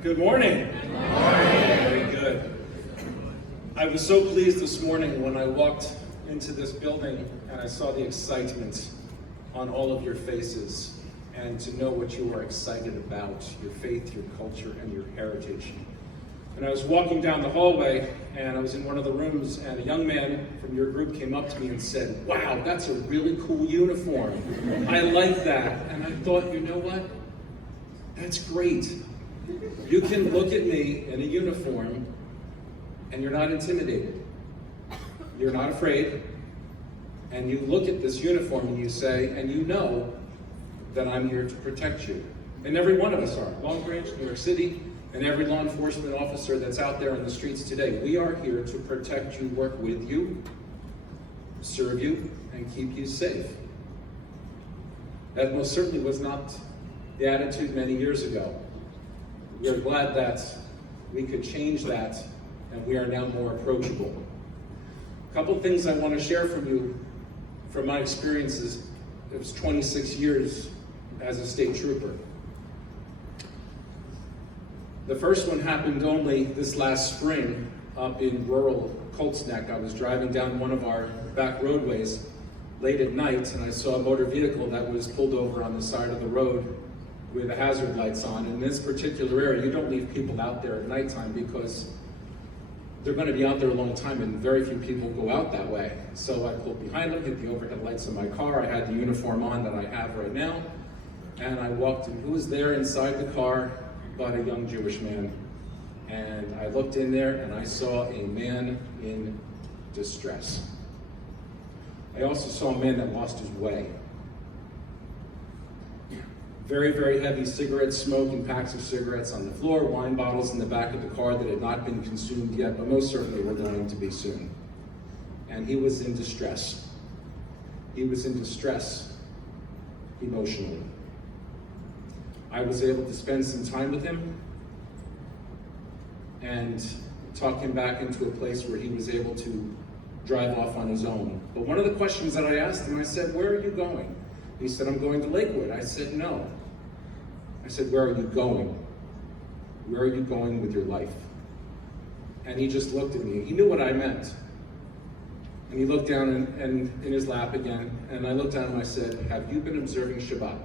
Good morning. Good morning. Very good. I was so pleased this morning when I walked into this building and I saw the excitement on all of your faces, and to know what you are excited about, your faith, your culture, and your heritage. And I was walking down the hallway and I was in one of the rooms, and a young man from your group came up to me and said, "Wow, that's a really cool uniform. I like that." And I thought, you know what? That's great. You can look at me in a uniform and you're not intimidated. You're not afraid. And you look at this uniform and you say, and you know that I'm here to protect you. And every one of us are. Long Branch, New York City, and every law enforcement officer that's out there in the streets today. We are here to protect you, work with you, serve you, and keep you safe. That most certainly was not the attitude many years ago. We are glad that we could change that, and we are now more approachable. A couple of things I want to share from you from my experiences. It was 26 years as a state trooper. The first one happened only this last spring up in rural Colts Neck. I was driving down one of our back roadways late at night, and I saw a motor vehicle that was pulled over on the side of the road with the hazard lights on. In this particular area, you don't leave people out there at nighttime because they're going to be out there a long time, and very few people go out that way. So I pulled behind them, hit the overhead lights of my car. I had the uniform on that I have right now, and I walked in. Who was there inside the car but a young Jewish man? And I looked in there and I saw a man in distress. I also saw a man that lost his way. Very, very heavy cigarette smoke and packs of cigarettes on the floor, wine bottles in the back of the car that had not been consumed yet, but most certainly were going to be soon. And he was in distress. He was in distress emotionally. I was able to spend some time with him and talk him back into a place where he was able to drive off on his own. But one of the questions that I asked him, I said, "Where are you going?" He said, "I'm going to Lakewood." I said, "No." I said, "Where are you going? Where are you going with your life?" And he just looked at me. He knew what I meant. And he looked down and in his lap again, and I looked down and I said, "Have you been observing Shabbat?"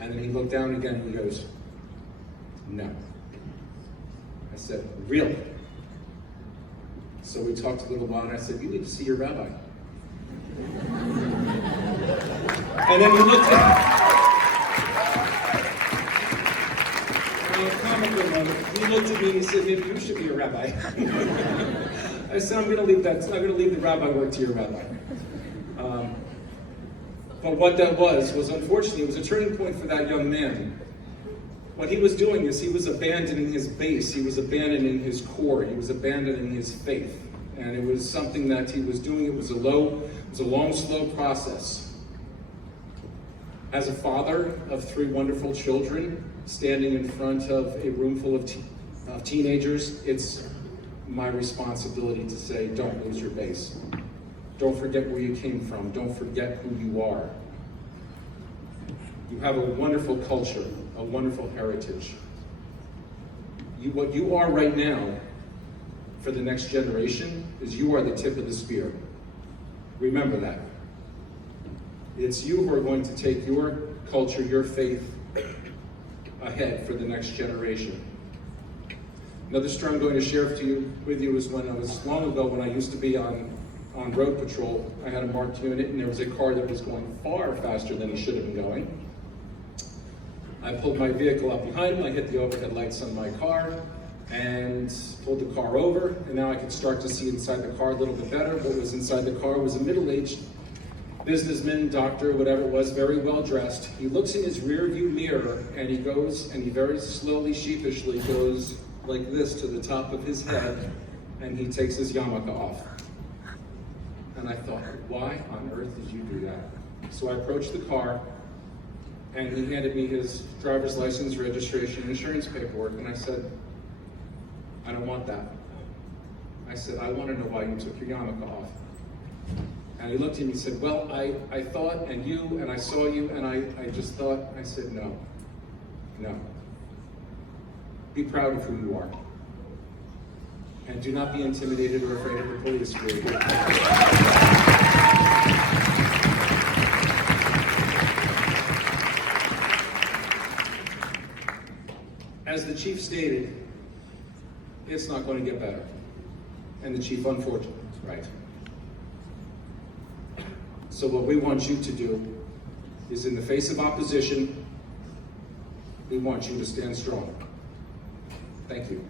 And then he looked down again and he goes, "No." I said, "Really?" So we talked a little while and I said, "You need to see your rabbi." And then he looked at he looked at me and he said, "Maybe you should be a rabbi." I said, I'm going to leave the rabbi work to your rabbi. But what that was unfortunately, it was a turning point for that young man. What he was doing is he was abandoning his base, he was abandoning his core, he was abandoning his faith. And it was something that he was doing. It was a long, slow process. As a father of 3 wonderful children, standing in front of a room full of teenagers, it's my responsibility to say, don't lose your base. Don't forget where you came from. Don't forget who you are. You have a wonderful culture, a wonderful heritage. What you are right now for the next generation is you are the tip of the spear. Remember that. It's you who are going to take your culture, your faith ahead for the next generation. Another story I'm going to share with you is when I was long ago, when I used to be on road patrol. I had a marked unit and there was a car that was going far faster than he should have been going. I pulled my vehicle up behind him, I hit the overhead lights on my car and pulled the car over, and now I could start to see inside the car a little bit better. What was inside the car was a middle-aged businessman, doctor, whatever it was, very well dressed. He looks in his rear view mirror and he goes and he very slowly, sheepishly goes like this to the top of his head, and he takes his yarmulke off. And I thought, why on earth did you do that? So I approached the car and he handed me his driver's license, registration, and insurance paperwork, and I said, "I don't want that." I said, "I want to know why you took your yarmulke off." And he looked at me and said, "Well, I thought, and you, and I saw you, and I just thought," I said, no. Be proud of who you are. And do not be intimidated or afraid of the police. As the chief stated, it's not going to get better. And the chief, unfortunately, is right. So what we want you to do is, in the face of opposition, we want you to stand strong. Thank you.